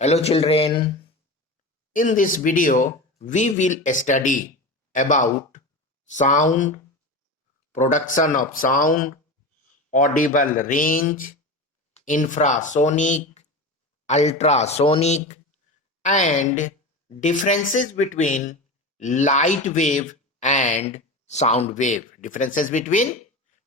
Hello children, in this video we will study about sound, production of sound, audible range, infrasonic, ultrasonic and differences between light wave and sound wave. Differences between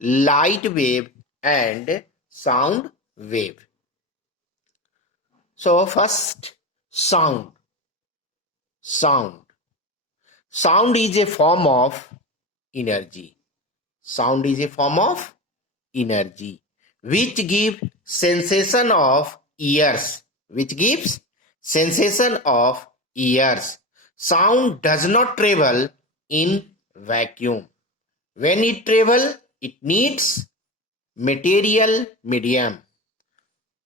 light wave and sound wave. So first, sound. Sound. Sound is a form of energy. Sound is a form of energy which gives sensation of ears. Which gives sensation of ears. Sound does not travel in vacuum. When it travels, it needs material medium.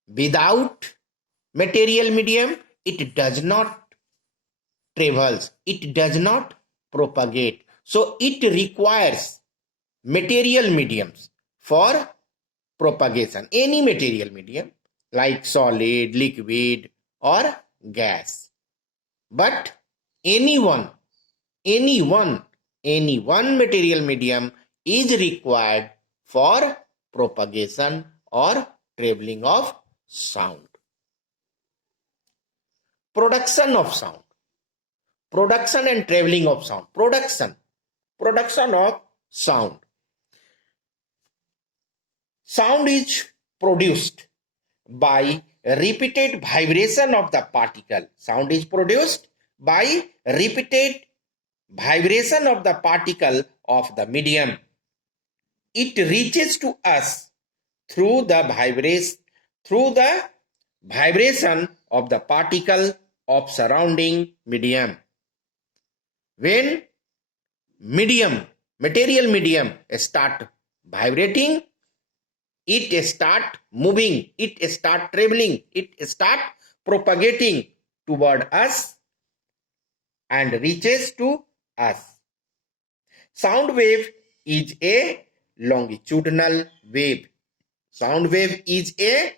Without material medium, it does not travels, it does not propagate. So it requires material mediums for propagation. Any material medium like solid, liquid or gas. But any one material medium is required for propagation or traveling of sound. Production of sound. Production and traveling of sound. Production of sound. Sound is produced by repeated vibration of the particle. Sound is produced by repeated vibration of the particle of the medium. It reaches to us through the vibration of the particle of surrounding medium. When material medium start vibrating, it start moving, it start traveling, it start propagating toward us and reaches to us. Sound wave is a longitudinal wave. Sound wave is a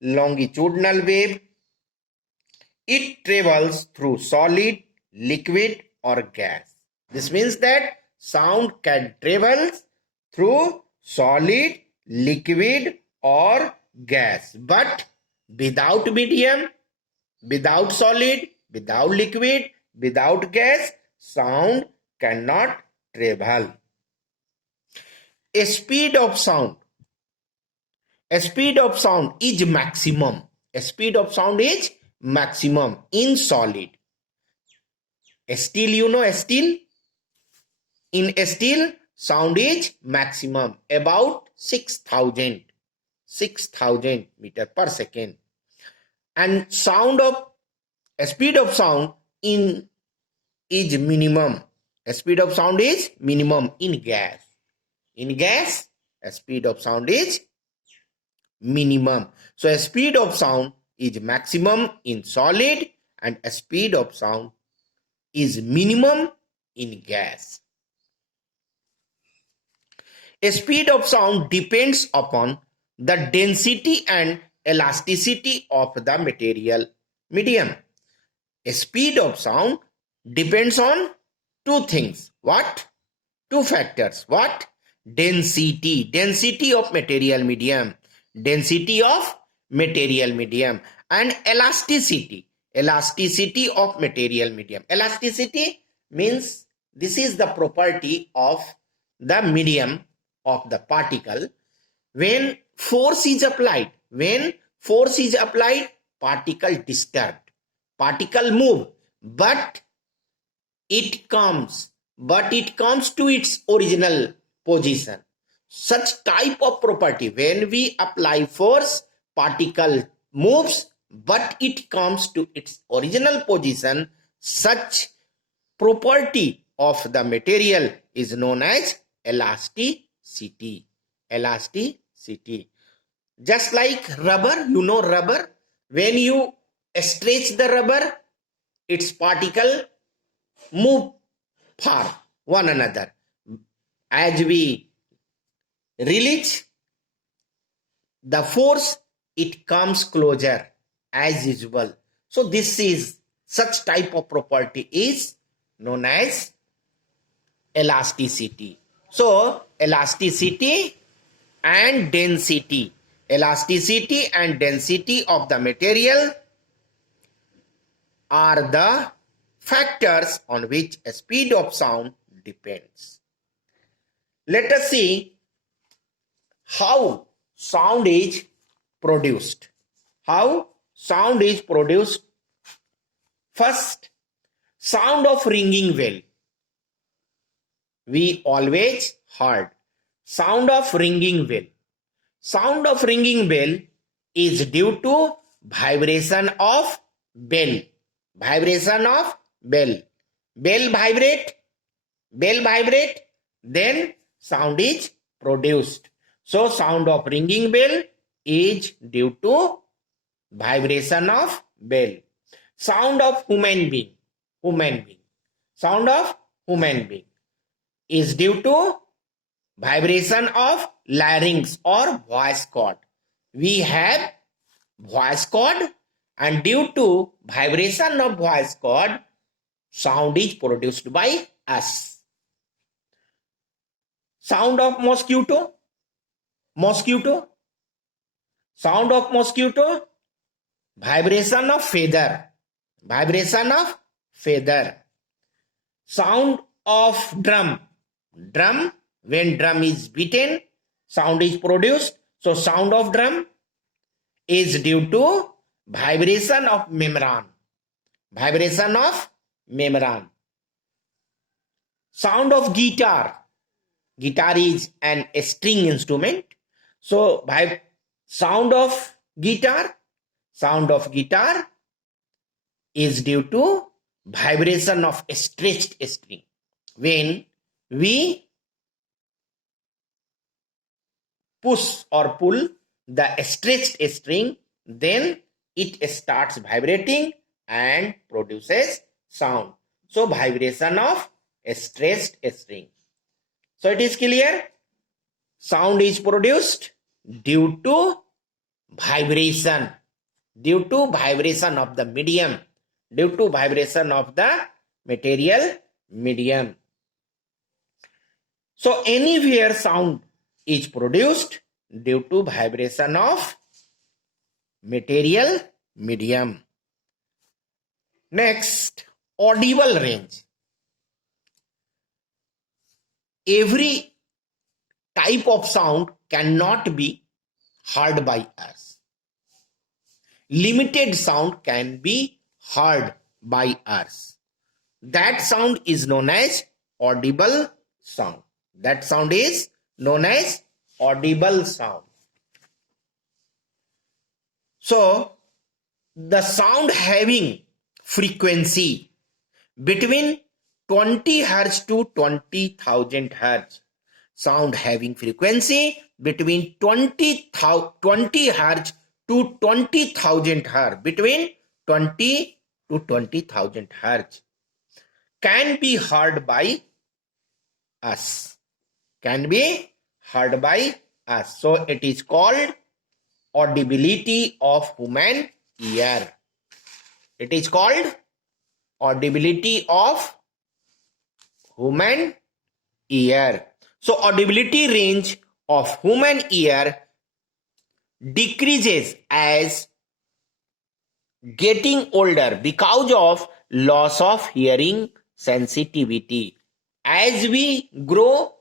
longitudinal wave. It travels through solid, liquid or gas. This means that sound can travel through solid, liquid or gas. But without medium, without solid, without liquid, without gas, sound cannot travel. A speed of sound is maximum. A speed of sound is maximum in solid. Steel, you know steel? In steel, sound is maximum about 6,000 meter per second. And speed of sound is minimum. A speed of sound is minimum in gas. In gas, a speed of sound is minimum. So a speed of sound is maximum in solid and a speed of sound is minimum in gas. A speed of sound depends upon the density and elasticity of the material medium. A speed of sound depends on two things. What? Two factors. What? Density. Density of material medium. Density of material medium. And elasticity. Elasticity of material medium. Elasticity means this is the property of the medium of the particle. When force is applied, particle disturbed, particle move, but it comes to its original position. Such type of property, when we apply force, particle moves, but it comes to its original position. Such property of the material is known as elasticity. Elasticity. Just like rubber, you know rubber. When you stretch the rubber, its particle move far one another. As we release the force, it comes closer as usual. So this is such type of property is known as elasticity. So elasticity and density of the material are the factors on which a speed of sound depends. Let us see how sound is produced. How sound is produced? First, sound of ringing bell. We always heard sound of ringing bell. Sound of ringing bell is due to vibration of bell. Vibration of bell. Bell vibrate, then sound is produced. So sound of ringing bell is due to vibration of bell. Sound of human being. Sound of human being is due to vibration of larynx or voice cord. We have voice cord, and due to vibration of voice cord, sound is produced by us. Sound of mosquito. Sound of mosquito. Vibration of feather. Sound of drum. When drum is beaten, sound is produced. So sound of drum is due to vibration of membrane. Sound of guitar. Guitar is an string instrument. So sound of guitar is due to vibration of a stretched string. When we push or pull the stretched string, then it starts vibrating and produces sound. So vibration of a stretched string. So it is clear. Sound is produced due to vibration of the medium, due to vibration of the material medium. So anywhere sound is produced due to vibration of material medium. Next, audible range. Every type of sound cannot be heard by us. Limited sound can be heard by us. That sound is known as audible sound. That sound is known as audible sound. So, the sound having frequency between 20 Hz to 20,000 Hz. Sound having frequency between 20 Hz to 20,000 Hz. Between 20 to 20,000 Hz. Can be heard by us. So it is called audibility of human ear. It is called audibility of human ear. So audibility range of human ear decreases as getting older because of loss of hearing sensitivity. As we grow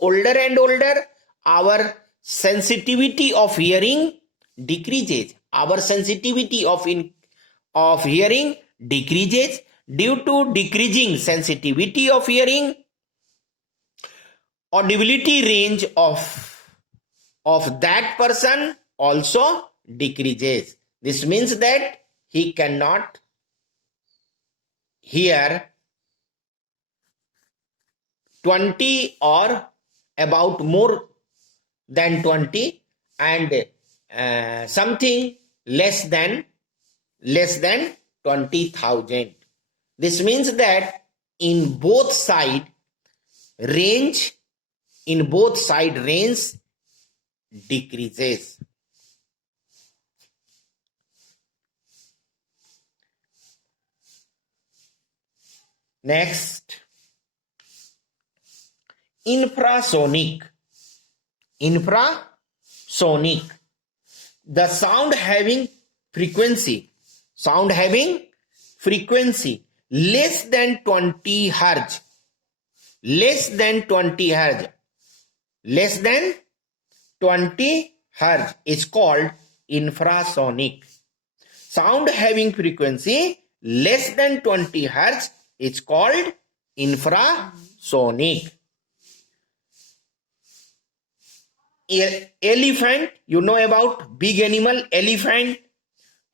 older and older, our sensitivity of hearing decreases. Our sensitivity of hearing decreases. Due to decreasing sensitivity of hearing, audibility range of that person also decreases. This means that he cannot hear 20 or about more than 20 and something less than 20,000. This means that in both side range decreases. Next, infrasonic. Infrasonic, the sound having frequency less than 20 hertz, less than 20 hertz is called infrasonic. Sound having frequency less than 20 hertz is called infrasonic. Elephant, you know about big animal, elephant,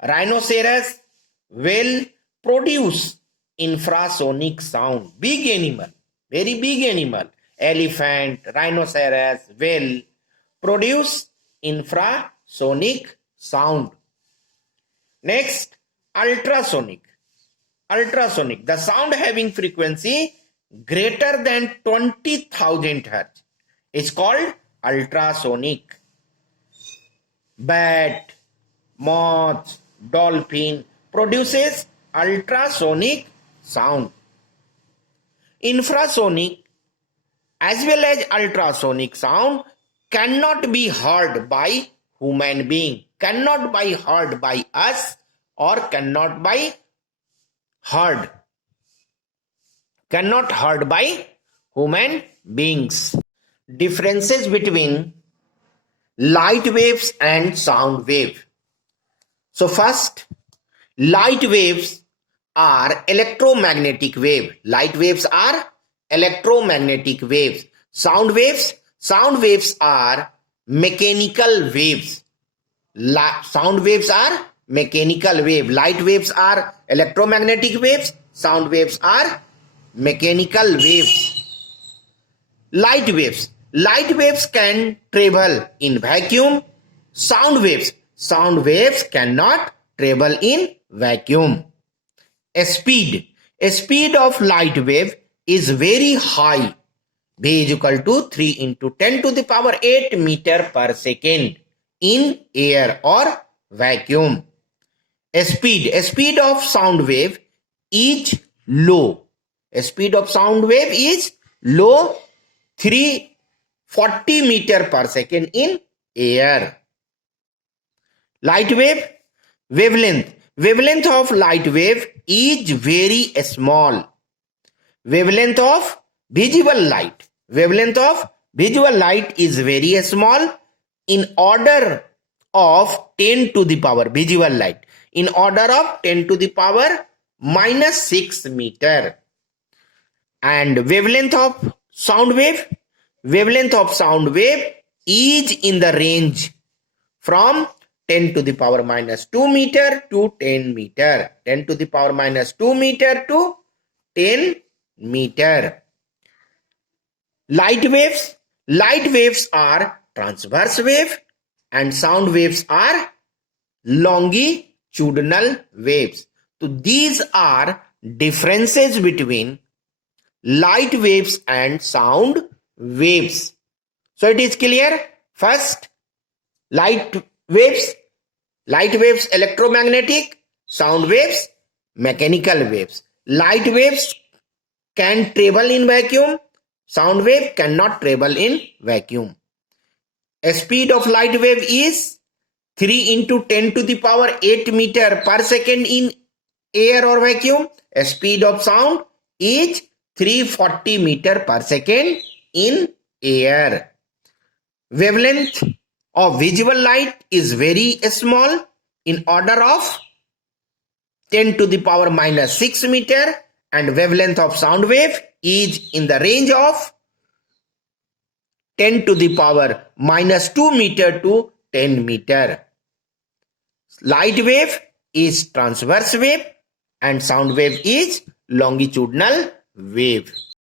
rhinoceros, whale produce infrasonic sound. Big animal, very big animal, elephant, rhinoceros, whale produce infrasonic sound. Next, ultrasonic. Ultrasonic, the sound having frequency greater than 20,000 hertz is called ultrasonic. Bat, moth, dolphin produces ultrasonic sound. Infrasonic as well as ultrasonic sound cannot be heard by human being, cannot be heard by us, or cannot heard by human beings. Differences between light waves and sound wave. So first, light waves are electromagnetic wave. Light waves are electromagnetic waves. Sound waves are mechanical waves. Sound waves are mechanical wave. Light waves are electromagnetic waves. Sound waves are mechanical waves. Light waves can travel in vacuum. Sound waves cannot travel in vacuum. A speed of light wave is very high. V is equal to 3 into 10 to the power 8 meter per second in air or vacuum. A speed of sound wave is low. A speed of sound wave is low, 340 meter per second in air. Light wave, wavelength of light wave is very small. Wavelength of visual light is very small, in order of 10 to the power, visual light, in order of 10 to the power minus 6 meter. And wavelength of sound wave is in the range from 10 to the power minus 2 meter to 10 meter. 10 to the power minus 2 meter to 10 meter. Light waves are transverse wave and sound waves are longitudinal waves. So these are differences between light waves and sound waves. So it is clear. First, light waves electromagnetic, sound waves mechanical waves. Light waves can travel in vacuum, sound wave cannot travel in vacuum. A speed of light wave is 3 into 10 to the power 8 meter per second in air or vacuum. A speed of sound is 340 meter per second in air. Wavelength of visual light is very small, in order of 10 to the power minus 6 meter, and wavelength of sound wave is in the range of 10 to the power minus 2 meter to 10 meter. Light wave is transverse wave and sound wave is longitudinal wave.